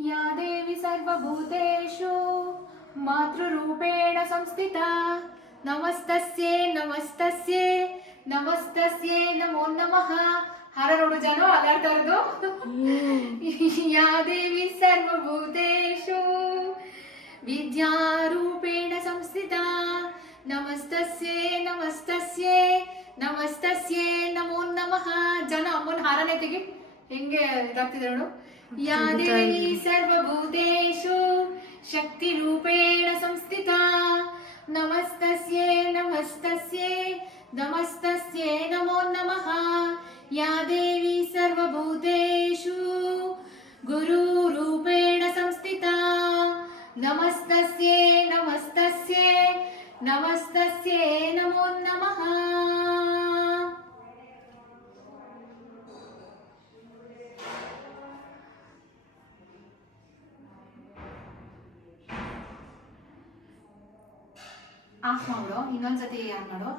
या देवी सर्वभूतेषु मातृरूपेण संस्थिता नमस्तस्यै नमस्तस्यै नमस्तस्यै नमो नमः हर ನೋಡು ಜನ ಅಲಾಡ್ತಾ ಇರೋದು ಯಾ ದೇವಿ ಸರ್ವಭೂತೇಷು ವಿದ್ಯಾರೂಪೇಣ ಸಂಸ್ಥಿತಾ ನಮಸ್ತಸ್ಯೈ ನಮಸ್ತಸ್ಯೈ ನಮಸ್ತಸ್ಯೈ ನಮೋ ನಮಃ ಜನ ಅಮ್ಮನ ಹಾರನೇ ತೆಗಿ ಹೆಂಗೆ ಇದಾಗ್ತಿದೆ ನೋಡು ಯಾ ದೇವಿ ಸರ್ವಭೂತೇಷು ಶಕ್ತಿರೂಪೇಣ ಸಂಸ್ಥಿತಾ ನಮಸ್ತಸ್ಯೈ ನಮಸ್ತಸ್ಯೈ ನಮಸ್ತಸ್ಯೈ ನಮೋ ನಮಃ या देवी सर्वभूतेषु गुरुरूपेण संस्थिता नमस्तस्यै नमस्तस्यै नमस्तस्यै नमो नमः ಆಫ್ ಮಾಡು ಇನ್ನೊಂದ್ಸತಿ ಆನ್ ಮಾಡು